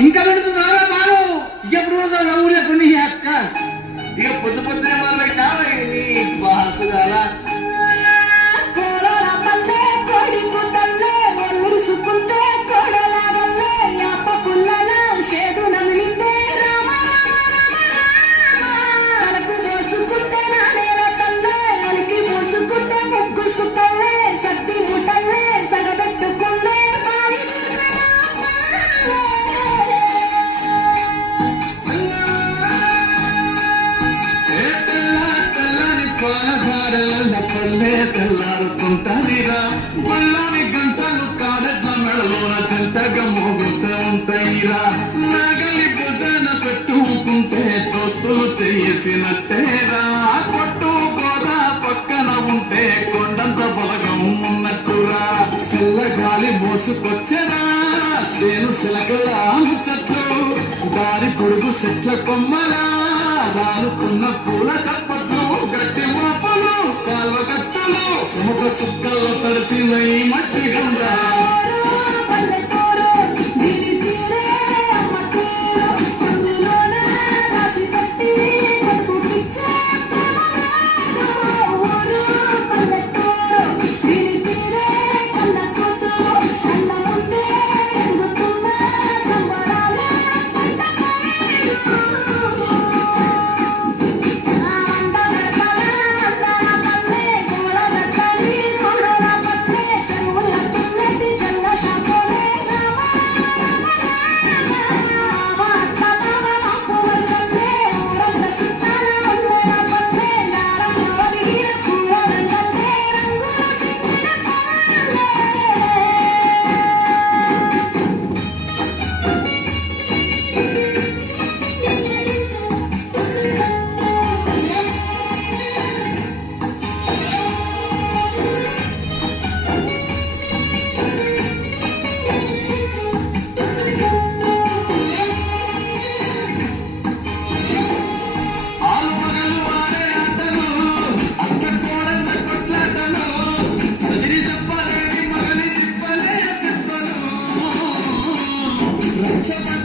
ఇంకా పెడుతున్నారా బాను ఎప్పుడు రోజు ఊళ్ళో కొన్ని అక్క ఇక పొద్దు పొద్దునే మొదలు పెట్టావా నీ బాసు గాలా పల్లె తెల్లారుతుంటదిరా బళ్ళాని గంటలు కాడట్ల మెడలోన చెంతగా మోగుతూ ఉంటాయిరా నాగలి భుజన పెట్టుకుంటే దోస్తులు చేసినట్టేరా కొట్టు గోదా పక్కన ఉంటే కొండంత బలగం ఉన్నట్టురా చల్లగాలి మోసుకొచ్చరా సేను సిలకలా చెట్లు దారి పొడుగు చెట్ల కొమ్మలా రాలుకున్న పూల సప్పట్లు గట్టి మాపలు కాల్వ కట్టలు సుముఖ సుక్కల్లో తడిసిన ఈ మట్టి గంగ Check